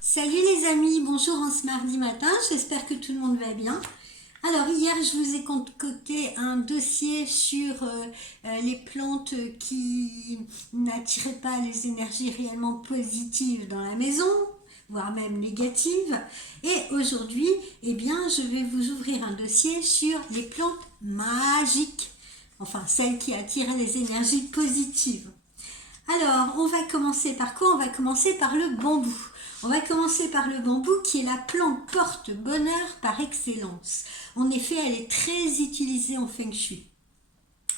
Salut les amis, bonjour en ce mardi matin, j'espère que tout le monde va bien. Alors hier je vous ai concocté un dossier sur les plantes qui n'attiraient pas les énergies réellement positives dans la maison, voire même négatives. Et aujourd'hui, eh bien, je vais vous ouvrir un dossier sur les plantes magiques, enfin celles qui attirent les énergies positives. Alors, on va commencer par quoi? On va commencer par le bambou. On va commencer par le bambou qui est la plante porte-bonheur par excellence. En effet, elle est très utilisée en feng shui.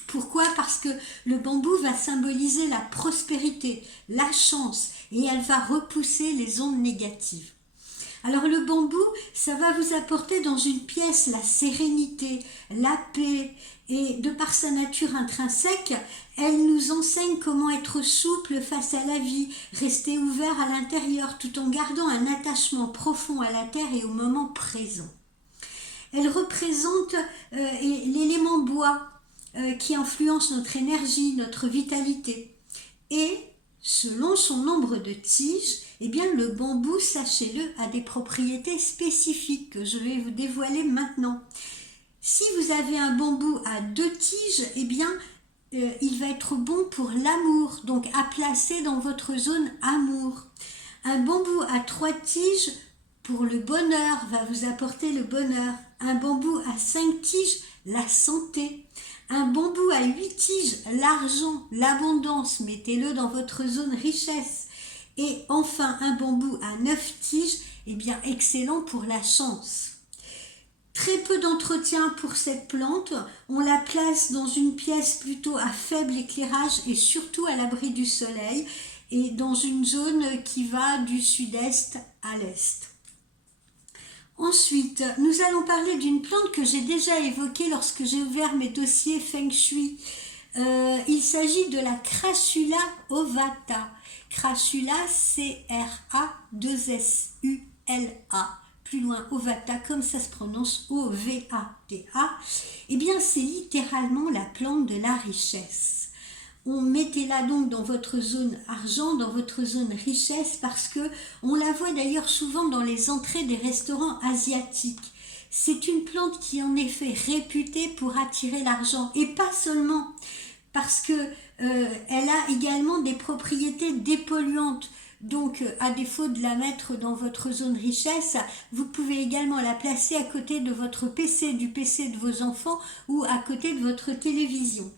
Pourquoi? Parce que le bambou va symboliser la prospérité, la chance, et elle va repousser les ondes négatives. Alors le bambou, ça va vous apporter dans une pièce la sérénité, la paix, et de par sa nature intrinsèque, elle nous enseigne comment être souple face à la vie, rester ouvert à l'intérieur tout en gardant un attachement profond à la terre et au moment présent. Elle représente l'élément bois qui influence notre énergie, notre vitalité. Et selon son nombre de tiges, eh bien le bambou, sachez-le, a des propriétés spécifiques que je vais vous dévoiler maintenant. Si vous avez un bambou à 2 tiges, eh bien il va être bon pour l'amour, donc à placer dans votre zone amour. Un bambou à 3 tiges pour le bonheur va vous apporter le bonheur. Un bambou à 5 tiges, la santé. Un bambou à 8 tiges, l'argent, l'abondance, mettez-le dans votre zone richesse. Et enfin, un bambou à 9 tiges, eh bien, excellent pour la chance. Très peu d'entretien pour cette plante, on la place dans une pièce plutôt à faible éclairage et surtout à l'abri du soleil et dans une zone qui va du sud-est à l'est. Ensuite, nous allons parler d'une plante que j'ai déjà évoquée lorsque j'ai ouvert mes dossiers Feng Shui. Il s'agit de la Crassula ovata. Crassula, C-R-A-2-S-U-L-A. Plus loin, ovata, comme ça se prononce, O-V-A-T-A. Eh bien, c'est littéralement la plante de la richesse. Mettez-la donc dans votre zone argent, dans votre zone richesse, parce que on la voit d'ailleurs souvent dans les entrées des restaurants asiatiques. C'est une plante qui est en effet réputée pour attirer l'argent, et pas seulement, parce que elle a également des propriétés dépolluantes. Donc, à défaut de la mettre dans votre zone richesse, vous pouvez également la placer à côté de votre PC, du PC de vos enfants, ou à côté de votre télévision.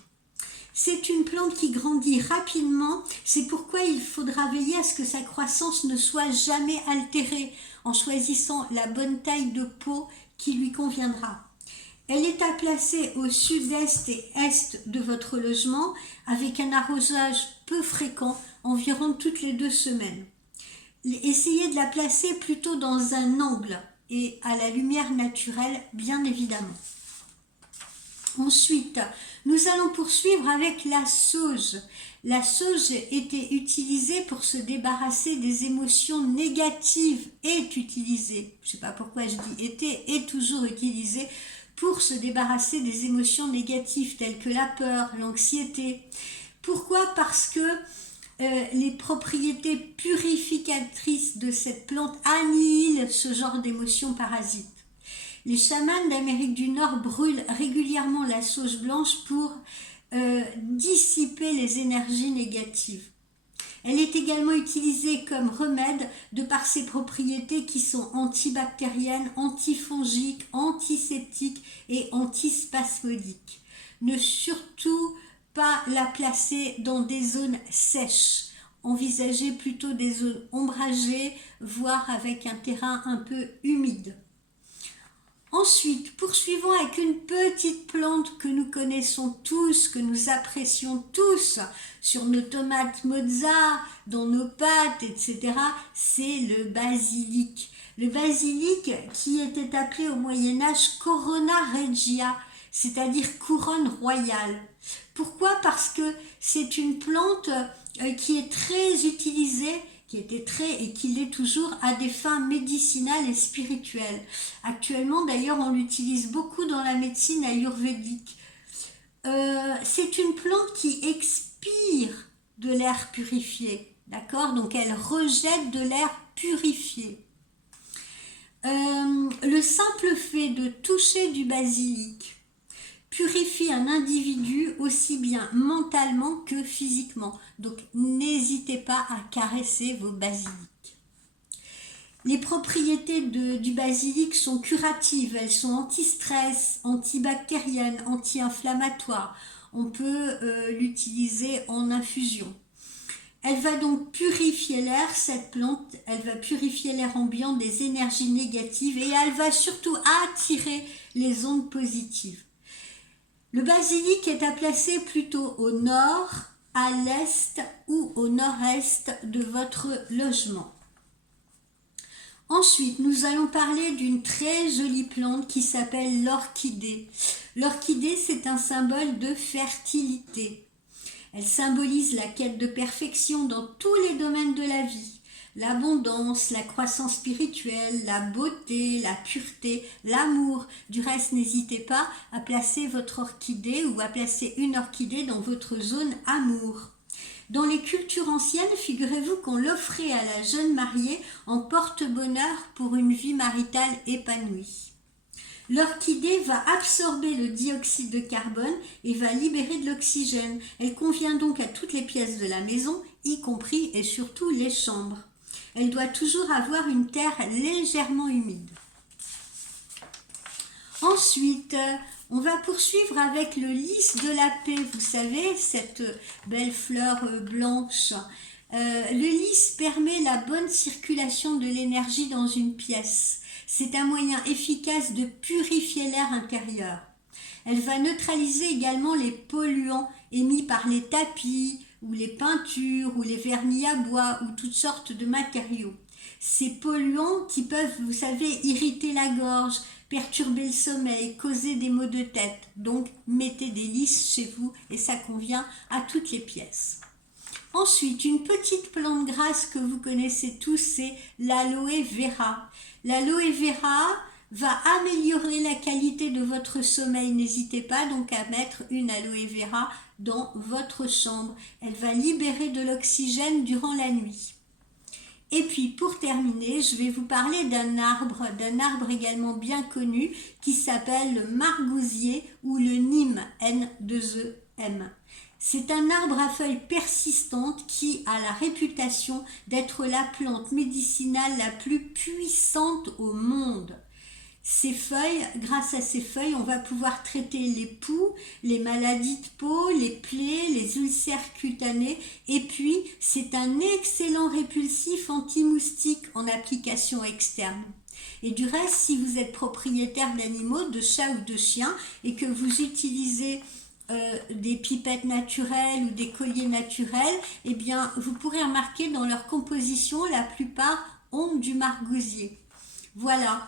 C'est une plante qui grandit rapidement, c'est pourquoi il faudra veiller à ce que sa croissance ne soit jamais altérée en choisissant la bonne taille de pot qui lui conviendra. Elle est à placer au sud-est et est de votre logement avec un arrosage peu fréquent, environ toutes les 2 semaines. Essayez de la placer plutôt dans un angle et à la lumière naturelle, bien évidemment. Ensuite, nous allons poursuivre avec la sauge. La sauge était utilisée pour se débarrasser des émotions négatives, est utilisée, je ne sais pas pourquoi je dis était, est toujours utilisée pour se débarrasser des émotions négatives telles que la peur, l'anxiété. Pourquoi? Parce que les propriétés purificatrices de cette plante annihilent ce genre d'émotions parasites. Les chamans d'Amérique du Nord brûlent régulièrement la sauge blanche pour dissiper les énergies négatives. Elle est également utilisée comme remède de par ses propriétés qui sont antibactériennes, antifongiques, antiseptiques et antispasmodiques. Ne surtout pas la placer dans des zones sèches. Envisagez plutôt des zones ombragées, voire avec un terrain un peu humide. Ensuite, poursuivons avec une petite plante que nous connaissons tous, que nous apprécions tous, sur nos tomates mozza, dans nos pâtes, etc. C'est le basilic. Le basilic qui était appelé au Moyen-Âge Corona Regia, c'est-à-dire couronne royale. Pourquoi? Parce que c'est une plante qui est très utilisée, qui était très et qui l'est toujours à des fins médicinales et spirituelles. Actuellement, d'ailleurs, on l'utilise beaucoup dans la médecine ayurvédique. C'est une plante qui expire de l'air purifié, d'accord? Donc, elle rejette de l'air purifier. Le simple fait de toucher du basilic purifie un individu aussi bien mentalement que physiquement. Donc n'hésitez pas à caresser vos basilics. Les propriétés du basilic sont curatives, elles sont anti-stress, antibactériennes, anti-inflammatoires. On peut l'utiliser en infusion. Elle va donc purifier l'air, cette plante, elle va purifier l'air ambiant des énergies négatives et elle va surtout attirer les ondes positives. Le basilic est à placer plutôt au nord, à l'est ou au nord-est de votre logement. Ensuite, nous allons parler d'une très jolie plante qui s'appelle l'orchidée. L'orchidée, c'est un symbole de fertilité. Elle symbolise la quête de perfection dans tous les domaines de la vie. L'abondance, la croissance spirituelle, la beauté, la pureté, l'amour. Du reste, n'hésitez pas à placer votre orchidée ou à placer une orchidée dans votre zone amour. Dans les cultures anciennes, figurez-vous qu'on l'offrait à la jeune mariée en porte-bonheur pour une vie maritale épanouie. L'orchidée va absorber le dioxyde de carbone et va libérer de l'oxygène. Elle convient donc à toutes les pièces de la maison, y compris et surtout les chambres. Elle doit toujours avoir une terre légèrement humide. Ensuite, on va poursuivre avec le lys de la paix. Vous savez, cette belle fleur blanche. Le lys permet la bonne circulation de l'énergie dans une pièce. C'est un moyen efficace de purifier l'air intérieur. Elle va neutraliser également les polluants émis par les tapis, ou les peintures, ou les vernis à bois, ou toutes sortes de matériaux. Ces polluants qui peuvent, vous savez, irriter la gorge, perturber le sommeil, causer des maux de tête. Donc, mettez des lys chez vous et ça convient à toutes les pièces. Ensuite, une petite plante grasse que vous connaissez tous, c'est l'aloe vera. L'aloe vera va améliorer la qualité de votre sommeil. N'hésitez pas donc à mettre une aloe vera dans votre chambre. Elle va libérer de l'oxygène durant la nuit. Et puis pour terminer, je vais vous parler d'un arbre également bien connu qui s'appelle le margousier ou le nîmes, N2EM. C'est un arbre à feuilles persistantes qui a la réputation d'être la plante médicinale la plus puissante au monde. Ces feuilles, grâce à ces feuilles, on va pouvoir traiter les poux, les maladies de peau, les plaies, les ulcères cutanés. Et puis, c'est un excellent répulsif anti-moustique en application externe. Et du reste, si vous êtes propriétaire d'animaux, de chats ou de chiens, et que vous utilisez des pipettes naturelles ou des colliers naturels, eh bien, vous pourrez remarquer dans leur composition, la plupart ont du margousier. Voilà.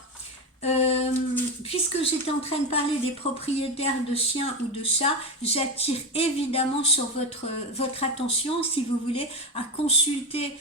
Puisque j'étais en train de parler des propriétaires de chiens ou de chats, j'attire évidemment sur votre attention, si vous voulez, à consulter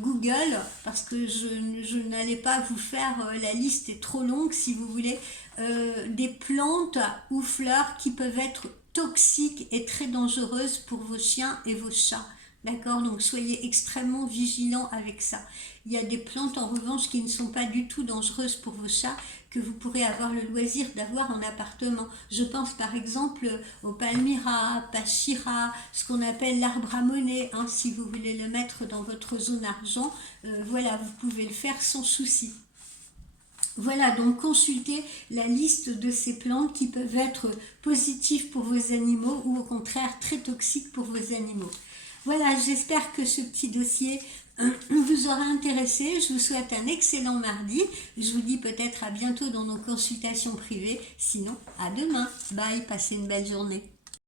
Google, parce que je n'allais pas vous faire, la liste est trop longue, si vous voulez, des plantes ou fleurs qui peuvent être toxiques et très dangereuses pour vos chiens et vos chats. D'accord, donc soyez extrêmement vigilants avec ça. Il y a des plantes en revanche qui ne sont pas du tout dangereuses pour vos chats, que vous pourrez avoir le loisir d'avoir en appartement. Je pense par exemple au palmyra, pachira, ce qu'on appelle l'arbre à monnaie, hein, si vous voulez le mettre dans votre zone argent, voilà, vous pouvez le faire sans souci. Voilà, donc consultez la liste de ces plantes qui peuvent être positives pour vos animaux ou au contraire très toxiques pour vos animaux. Voilà, j'espère que ce petit dossier vous aura intéressé. Je vous souhaite un excellent mardi. Je vous dis peut-être à bientôt dans nos consultations privées. Sinon, à demain. Bye, passez une belle journée.